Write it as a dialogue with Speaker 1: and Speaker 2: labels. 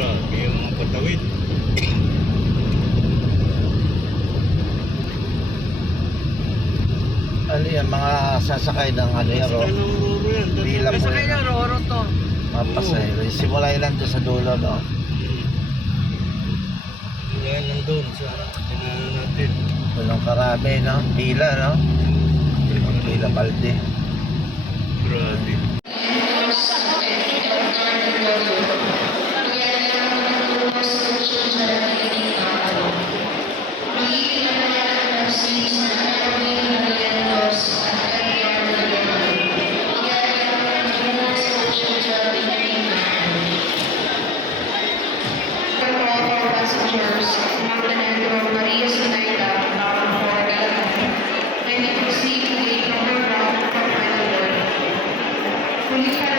Speaker 1: Grabe yung mga patawid.
Speaker 2: Ano yan, mga sasakay ng ano yan, ro,
Speaker 1: ng yan.
Speaker 2: Bilang mo yan.
Speaker 3: na Roro to.
Speaker 2: mga pasahero. Simula lang doon sa dulo, no?
Speaker 1: Lang doon sa tinanan natin.
Speaker 2: Walang karami, no? Pila, no? Ang pila balde.
Speaker 1: Grabe. Thank you.